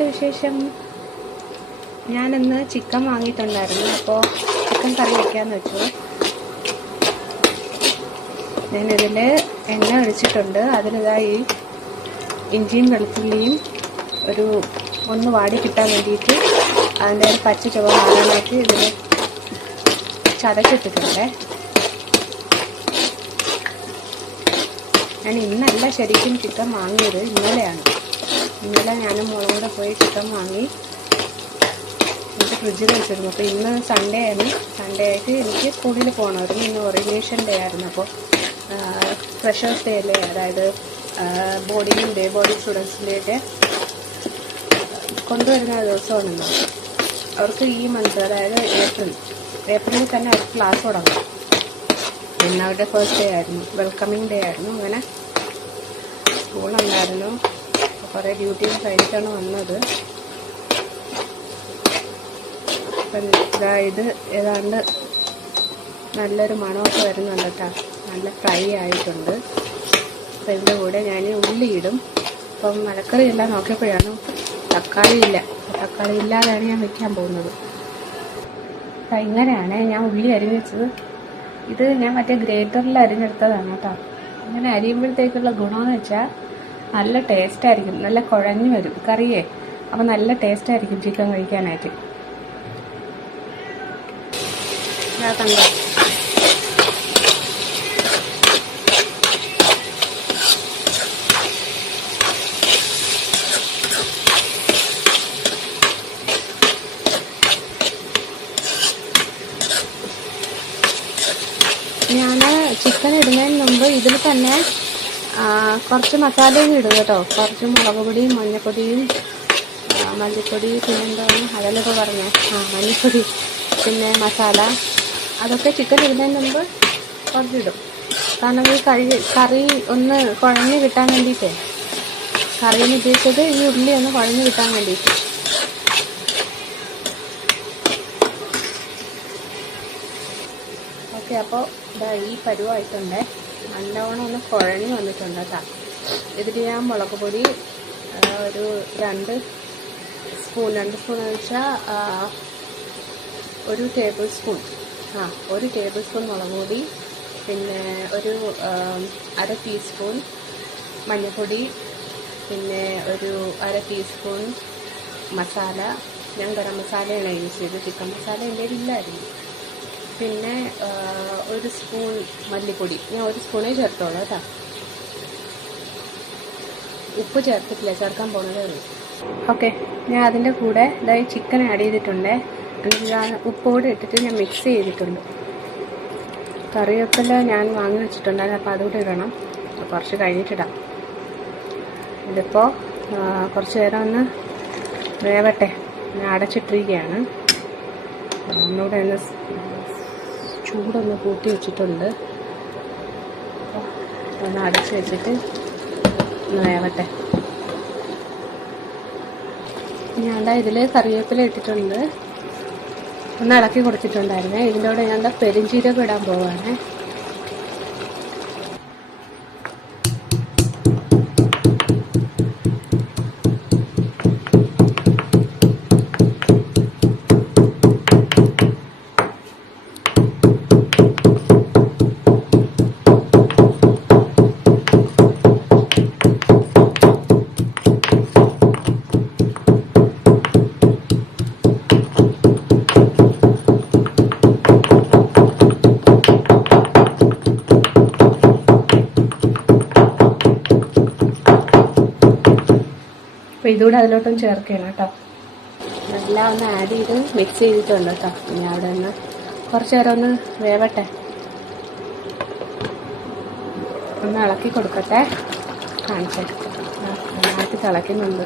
എന്തൊക്കെയുണ്ട് വിശേഷം? ഞാനിന്ന് ചിക്കൻ വാങ്ങിയിട്ടുണ്ടായിരുന്നു. അപ്പോൾ ചിക്കൻ കറി വയ്ക്കാമെന്ന് വെച്ചു. ഞാനിതിൽ എണ്ണ ഒഴിച്ചിട്ടുണ്ട്. അതിലിതായി ഇഞ്ചിയും വെളുത്തുള്ളിയും ഒന്ന് വാടി കിട്ടാൻ വേണ്ടിയിട്ട് അതിൻ്റെ ഒരു പച്ച ചുവ മാറാനായിട്ട് ഇതിൽ ചതച്ചിട്ടിട്ടുണ്ട്. ഞാൻ ഇന്നല്ല ശരിക്കും ചിക്കൻ വാങ്ങിയത്, ഇന്നലെയാണ്. ഇന്നലെ ഞാനും മോളും കൂടെ പോയി ചിക്കൻ വാങ്ങി എന്നിട്ട് ഫ്രിഡ്ജിൽ വെച്ചിരുന്നു. അപ്പോൾ ഇന്ന് സൺഡേ ആണ്. സൺഡേ ആയിട്ട് എനിക്ക് സ്കൂളിൽ പോകണമായിരുന്നു. ഇന്ന് ഓറിയന്റേഷൻ ഡേ ആയിരുന്നു. അപ്പോൾ ഫ്രഷേഴ്സ് ഡേ അല്ലേ, അതായത് ബോർഡിങ്ങും ഡേ ബോർഡിങ് സ്റ്റുഡൻസിൻ്റെയൊക്കെ കൊണ്ടുവരുന്ന ദിവസമാണെന്ന്. അവർക്ക് ഈ മന്ത്, അതായത് ഏപ്രിലിൽ തന്നെ അവർക്ക് ക്ലാസ് തുടങ്ങും. ഇന്ന് അവരുടെ ഫസ്റ്റ് ഡേ ആയിരുന്നു, വെൽക്കമിങ് ഡേ ആയിരുന്നു. അങ്ങനെ സ്കൂളുണ്ടായിരുന്നു. കുറേ ഡ്യൂട്ടിയും കഴിഞ്ഞിട്ടാണ് വന്നത്. അപ്പം ഇത് ഏതാണ്ട് നല്ലൊരു മണമൊക്കെ വരുന്നുണ്ട് കേട്ടോ. നല്ല ഫ്രൈ ആയിട്ടുണ്ട്. അപ്പം ഇതിൻ്റെ കൂടെ ഞാൻ ഉള്ളി ഇടും. അപ്പം മലക്കറി എല്ലാം നോക്കിയപ്പോഴാണ് തക്കാളി ഇല്ല. തക്കാളി ഇല്ലാതെയാണ് ഞാൻ വെക്കാൻ പോകുന്നത്. അപ്പം ഇങ്ങനെയാണ് ഞാൻ ഉള്ളി അരിഞ്ഞ് വെച്ചത്. ഇത് ഞാൻ മറ്റേ ഗ്രേറ്ററിൽ അരിഞ്ഞെടുത്തതാണ് കേട്ടോ. അങ്ങനെ അരിയുമ്പോഴത്തേക്കുള്ള ഗുണമെന്ന് വെച്ചാൽ നല്ല ടേസ്റ്റായിരിക്കും. നല്ല കുഴഞ്ഞു വരും കറിയേ. അപ്പം നല്ല ടേസ്റ്റായിരിക്കും ചിക്കൻ കഴിക്കാനായിട്ട്. കണ്ടോ, ഞാൻ ചിക്കൻ ഇടുന്നതിന് മുമ്പ് ഇതിൽ തന്നെ കുറച്ച് മസാലയും ഇടും കേട്ടോ. കുറച്ച് മുളക് പൊടിയും മഞ്ഞൾപ്പൊടിയും മല്ലിപ്പൊടി, പിന്നെന്താണ് അതിലൊക്കെ പറഞ്ഞേ, മല്ലിപ്പൊടി, പിന്നെ മസാല, അതൊക്കെ ചിക്കൻ ഇടുന്നതിന് മുമ്പ് കുറച്ചിടും. കാരണം ഈ കറി ഒന്ന് കുഴഞ്ഞ് കിട്ടാൻ വേണ്ടിയിട്ടേ. കറിയെന്ന് ഉദ്ദേശിച്ചത് ഈ ഉള്ളി ഒന്ന് കുഴഞ്ഞ് കിട്ടാൻ വേണ്ടിയിട്ട്. ഓക്കെ, അപ്പോൾ ഇതാ ഈ പരുവായിട്ടുണ്ട്. നല്ലവണ്ണം ഒന്ന് കുഴഞ്ഞ് വന്നിട്ടുണ്ട് കേട്ടോ. ഇതിൽ ഞാൻ മുളക് പൊടി ഒരു 2 സ്പൂൺ എന്ന് വെച്ചാൽ 1 ടേബിൾ സ്പൂൺ മുളക് പൊടി, പിന്നെ ഒരു 1/2 ടീസ്പൂൺ മഞ്ഞൾപ്പൊടി, പിന്നെ ഒരു 1/2 ടീസ്പൂൺ മസാല. ഞാൻ ഗരം മസാലയാണ് യൂസ് ചെയ്തത്. ചിക്കൻ മസാല എൻ്റെ ഇല്ലായിരുന്നു. പിന്നെ 1 സ്പൂൺ മല്ലിപ്പൊടി. ഞാൻ 1 സ്പൂണേ ചേർത്തോളൂ കേട്ടോ. ഉപ്പ് ചേർത്തിട്ടില്ല, ചേർക്കാൻ പോകുന്നതേ ഉള്ളൂ. ഓക്കെ, ഞാൻ അതിൻ്റെ കൂടെ ഇതായി ചിക്കൻ ആഡ് ചെയ്തിട്ടുണ്ട്. എന്നിട്ട് ഉപ്പോടെ ഇട്ടിട്ട് ഞാൻ മിക്സ് ചെയ്തിട്ടുണ്ട്. കറിവേപ്പില ഞാൻ വാങ്ങി വെച്ചിട്ടുണ്ടായിരുന്നു. അപ്പോൾ അതുകൂടെ ഇടണം. കുറച്ച് കഴിഞ്ഞിട്ടിടാം. ഇതിപ്പോൾ കുറച്ച് നേരം ഒന്ന് വേവട്ടെ. ഞാൻ അടച്ചിട്ടിരിക്കുകയാണ്. ഒന്നുകൂടെ ഒന്ന് ചൂടൊന്ന് കൂട്ടി വെച്ചിട്ടുണ്ട്. ഒന്ന് അടച്ച് വെച്ചിട്ട് ഒന്ന് വേവട്ടെ. ഞാൻ ഇതിൽ കറിവേപ്പില ഇട്ടിട്ടുണ്ട്. ഒന്ന് ഇളക്കി കൊടുത്തിട്ടുണ്ടായിരുന്നേ. ഇതിൻ്റെ കൂടെ ഞാൻ പെരുംജീരകം ഇടാൻ പോവാണ്. അപ്പോൾ ഇതുകൂടെ അതിലോട്ടും ചേർക്കണം കേട്ടോ. എല്ലാം ഒന്ന് ആഡ് ചെയ്ത് മിക്സ് ചെയ്തിട്ടുണ്ട് കേട്ടോ. ഇനി അവിടെ ഒന്ന് കുറച്ച് നേരം ഒന്ന് വേവട്ടെ. ഒന്ന് ഇളക്കി കൊടുക്കട്ടെ. കാണിച്ചിട്ട് നന്നായിട്ട് തിളയ്ക്കുന്നുണ്ട്.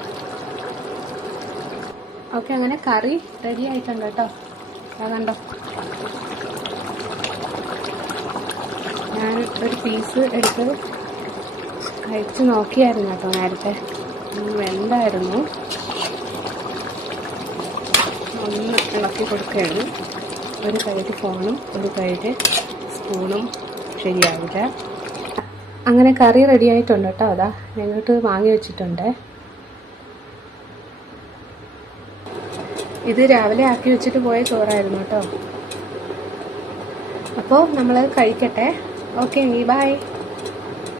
ഓക്കെ, അങ്ങനെ കറി റെഡി ആയിട്ടുണ്ട് കേട്ടോ. അതുണ്ടോ, ഞാൻ ഒരു പീസ് എടുത്ത് കഴിച്ച് നോക്കിയായിരുന്നു കേട്ടോ നേരത്തെ. വെന്തായിരുന്നു. ഒന്ന് ഇളക്കി കൊടുക്കുകയാണ്. ഒരു കയ്യിൽ ഫോണും ഒരു കയ്യിൽ സ്പൂണും ശരിയാവില്ല. അങ്ങനെ കറി റെഡി ആയിട്ടുണ്ട് കേട്ടോ. അതാ ഞങ്ങൾക്ക് വാങ്ങി വെച്ചിട്ടുണ്ട്. ഇത് രാവിലെ ആക്കി വെച്ചിട്ട് പോയ ചോറായിരുന്നു കേട്ടോ. അപ്പോൾ നമ്മൾ കഴിക്കട്ടെ. Okay, by.